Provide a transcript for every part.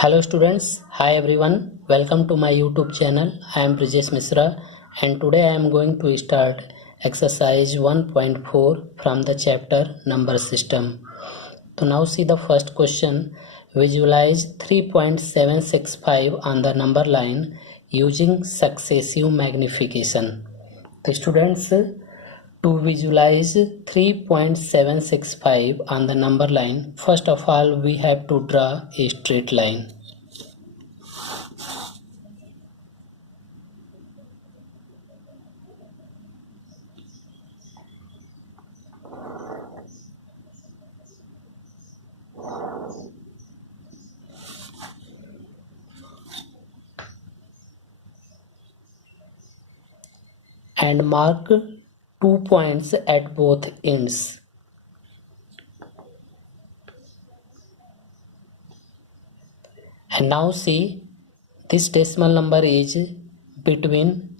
Hello students, hi everyone, welcome to my YouTube channel. I am Brijesh Misra and today I am going to start exercise 1.4 from the chapter number system. So now see the first question. Visualize 3.765 on the number line using successive magnification. So students, to visualize 3.765 on the number line, first of all we have to draw a straight line. And mark 2 points at both ends. And now see, this decimal number is between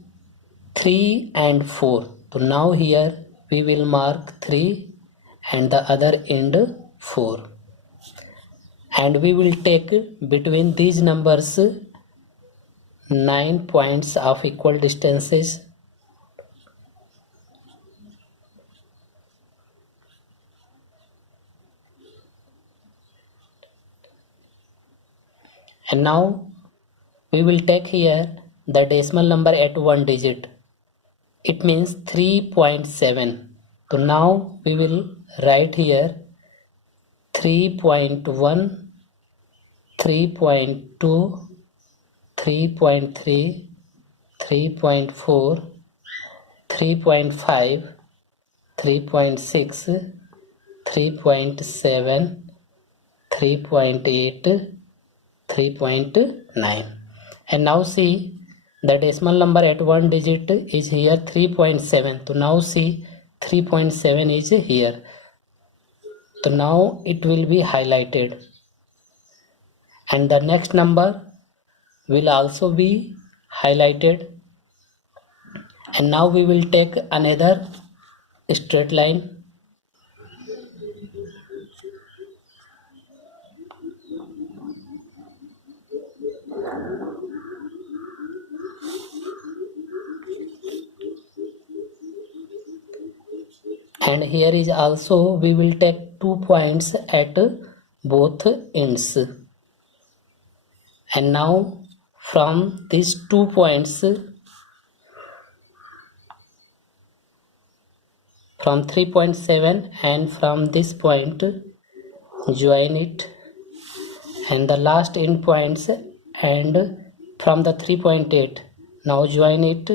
3 and 4. So now here we will mark 3 and the other end 4. And we will take between these numbers 9 points of equal distances. And now we will take here the decimal number at one digit. It means 3.7. So now we will write here 3.1, 3.2, 3.3, 3.4, 3.5, 3.6, 3.7, 3.8, 3.9. And now see, the decimal number at one digit is here 3.7. So now see, 3.7 is here. So now it will be highlighted. And the next number will also be highlighted. And now we will take another straight line. And here is also we will take 2 points at both ends. And now from these 2 points, from 3.7 and from this point, join it, and the last end points, and from the 3.8 now join it.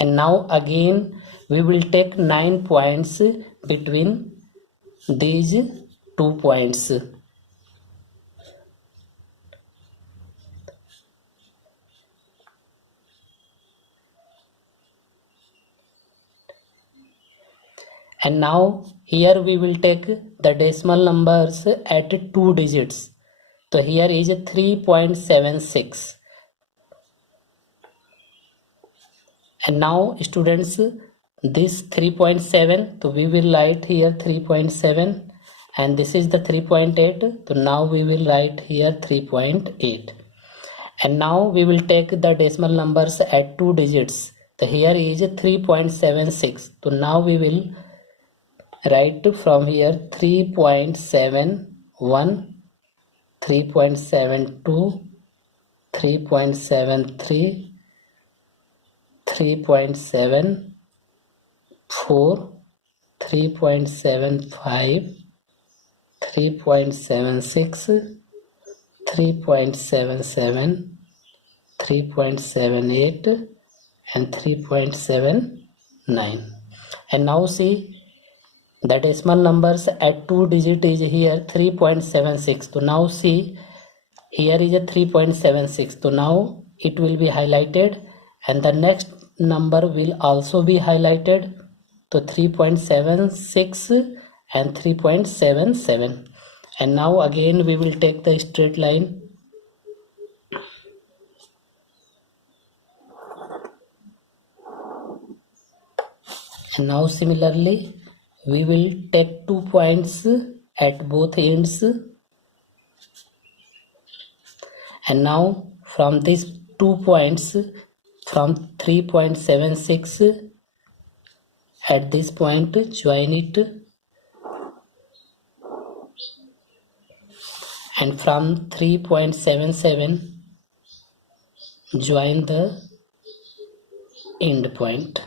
And now again we will take 9 points between these 2 points. And now here we will take the decimal numbers at 2 digits. So here is 3.76. And now students, this 3.7, so we will write here 3.7, and this is the 3.8, so now we will write here 3.8. And now we will take the decimal numbers at 2 digits. So here is 3.76. So now we will write from here 3.71, 3.72, 3.73, 3.74, 3.75, 3.76, 3.77, 3.78, and 3.79. And now see, the decimal numbers at 2 digit is here 3.76. So now see, here is a 3.76. So now it will be highlighted, and the next number will also be highlighted. So 3.76 and 3.77. And now again we will take the straight line. And now similarly we will take 2 points at both ends. And now from these 2 points, from 3.76 at this point, join it, and from 3.77 join the end point.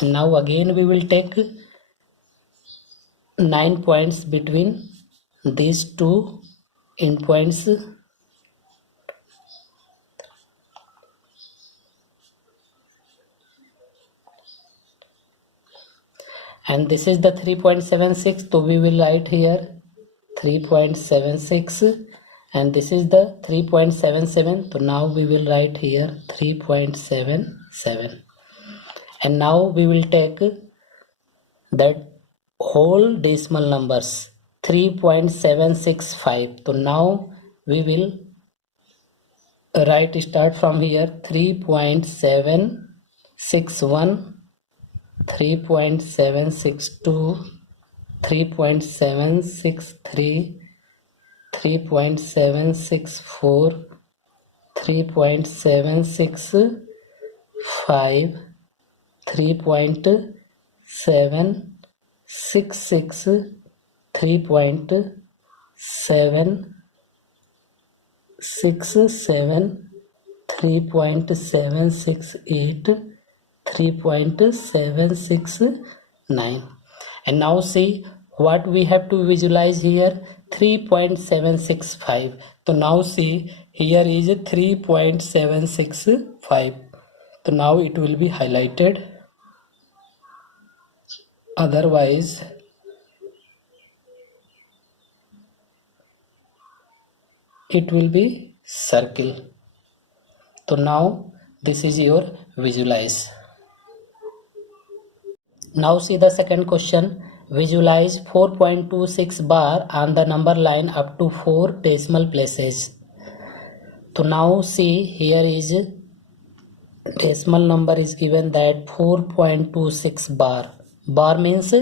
And now again we will take 9 points between these two endpoints, and this is the 3.76, so we will write here 3.76, and this is the 3.77, so now we will write here 3.77. And now we will take that whole decimal numbers 3.765, so now we will start from here 3.761, 3.762, 3.763, 3.764, 3.765, 3.766, 3.767, 3.768, 3.769. And now see what we have to visualize here, 3.765. So now see here is 3.765. So now it will be highlighted, otherwise it will be circle. So now this is your visualize. Now see the second question. Visualize 4.26 bar on the number line up to 4 decimal places. So now see here is decimal number is given that 4.26 bar. Bar means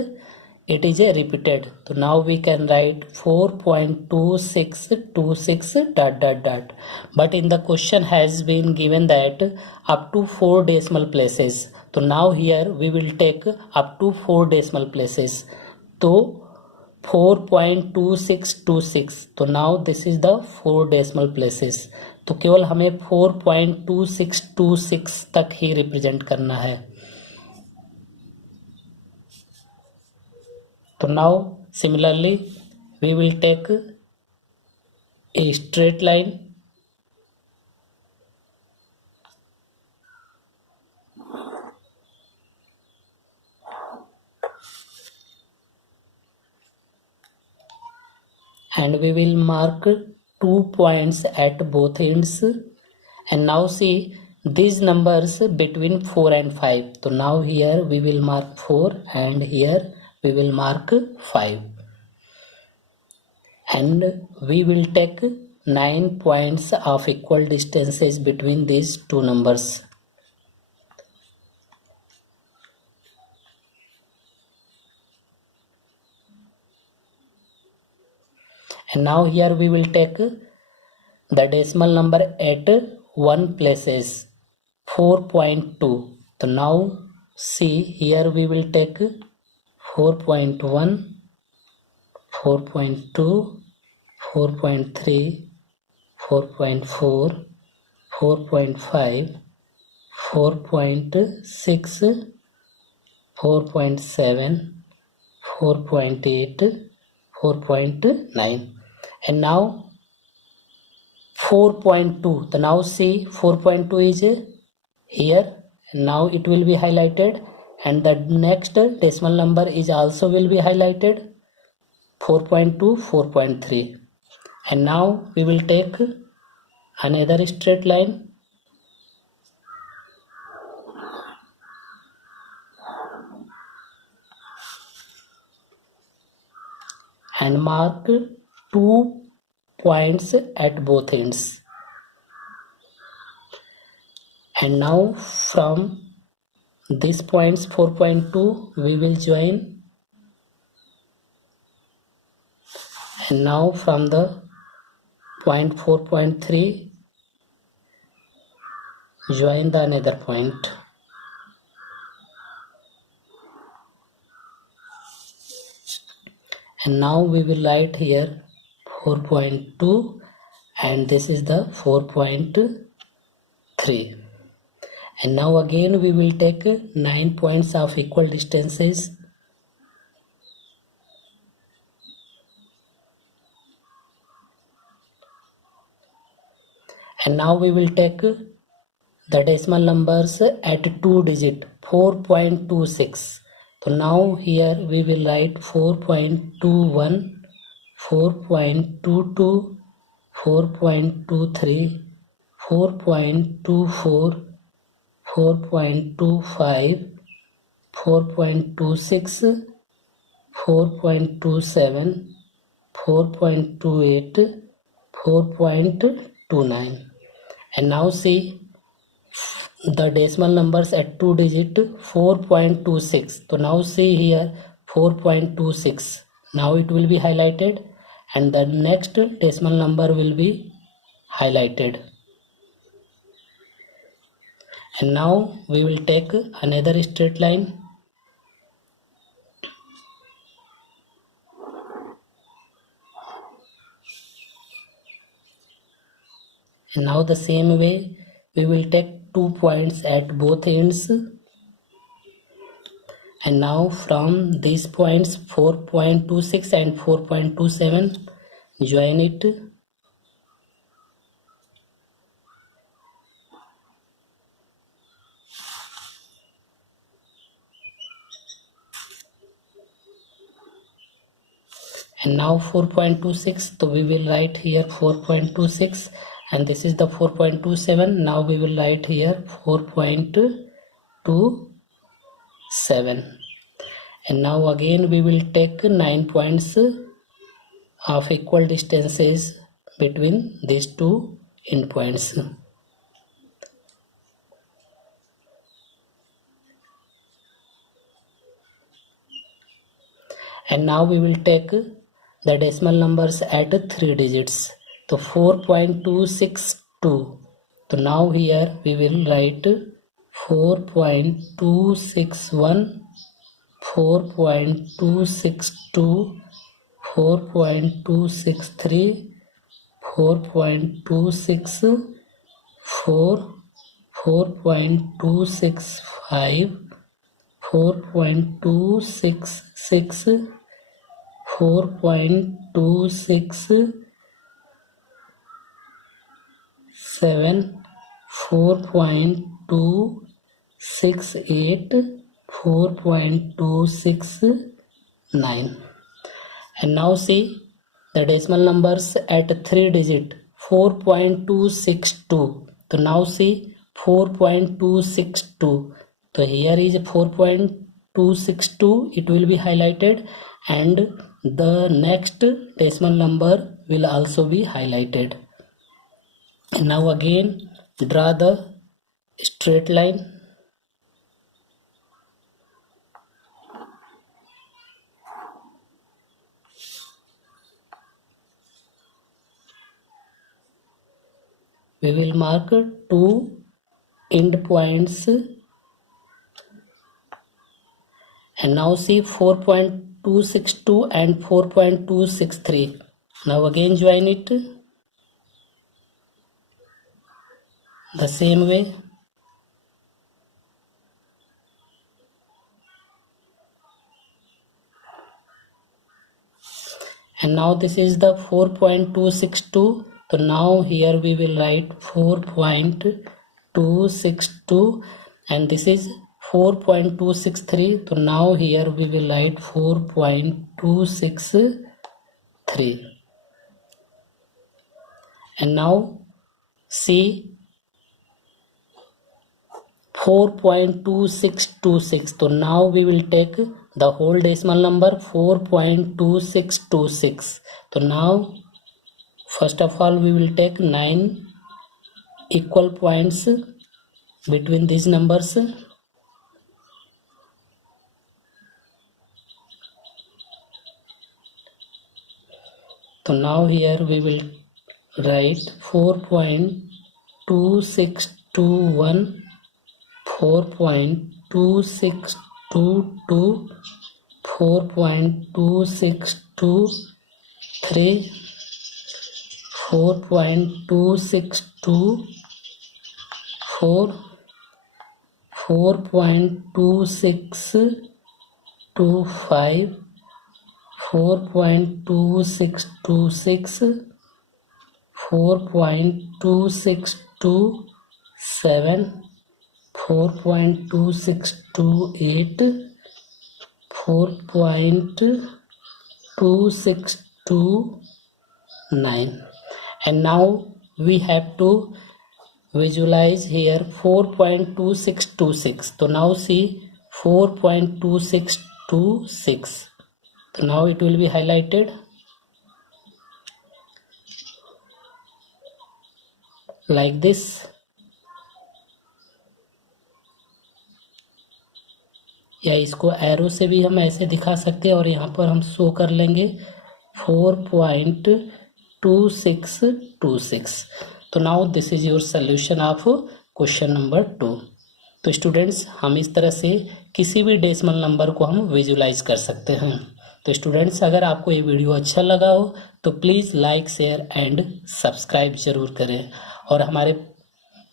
it is a repeated. So now we can write 4.2626 dot dot dot. But in the question has been given that up to 4 decimal places. So now here we will take up to 4 decimal places. So 4.2626. तो now this is the 4 decimal places. तो केवल हमें 4.2626 तक ही represent करना है. So now similarly we will take a straight line and we will mark 2 points at both ends. And now see these numbers between 4 and 5. So now here we will mark 4 and here we will mark 5, and we will take 9 points of equal distances between these two numbers. And now here we will take the decimal number at 1 places, 4.2. So now see here we will take 4.1, 4.2, 4.3, 4.4, 4.5, 4.6, 4.7, 4.8, 4.9, and now 4.2. So now see 4.2 is here, and now it will be highlighted, and the next decimal number is also will be highlighted, 4.2, 4.3. And now we will take another straight line and mark 2 points at both ends. And now from these points 4.2 we will join, and now from the point 4.3, join the another point. And now we will write here 4.2 and this is the 4.3. And now again we will take 9 points of equal distances. And now we will take the decimal numbers at 2 digit 4.26. So now here we will write 4.21, 4.22, 4.23, 4.24, 4.25, 4.26, 4.27, 4.28, 4.29. And now see the decimal numbers at 2 digit 4.26. So now see here 4.26. Now it will be highlighted and the next decimal number will be highlighted. And now we will take another straight line. And now the same way we will take 2 points at both ends. And now from these points 4.26 and 4.27, join it. And now 4.26, so we will write here 4.26 and this is the 4.27. Now we will write here 4.27. And now again we will take 9 points of equal distances between these two endpoints. And now we will take the decimal numbers at 3 digits. So 4.262. So now here we will write 4.261, 4.262, 4.263, 4.264, 4.265, 4.266, 4.267, 4.268, 4.269. And now see the decimal numbers at 3 digit 4.262. So now see 4.262. So here is 4.262. It will be highlighted and the next decimal number will also be highlighted. And now again draw the straight line. We will mark 2 end points. And now see 4.262 and 4.263. Now again join it the same way. And now this is the 4.262. So now here we will write 4.262 and this is 4.263. So now here we will write 4.263. And now see 4.2626. So now we will take the whole decimal number 4.2626. So now first of all we will take 9 equal points between these numbers. So now here we will right 4.2621, 4.2622, 4.2623, 4.2624, 4.2625, 4.2626, 4.2627, 4.2628, 4.2629. And now we have to visualize here 4.2626. So now see 4.2626. So now it will be highlighted like this. या इसको arrow से भी हम ऐसे दिखा सकते हैं और यहाँ पर हम शो कर लेंगे 4.2626. तो now this is your solution of question number 2. तो स्टूडेंट्स हम इस तरह से किसी भी डेसिमल नंबर को हम विजुलाइज कर सकते हैं. तो स्टूडेंट्स अगर आपको ये वीडियो अच्छा लगा हो तो please like share and subscribe जरूर करें और हमारे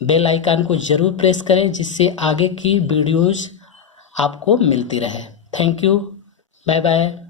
बेल आइकन को जरूर प्रेस करें जिससे आगे की वीडियोज़ आपको मिलती रहे. Thank you. Bye bye.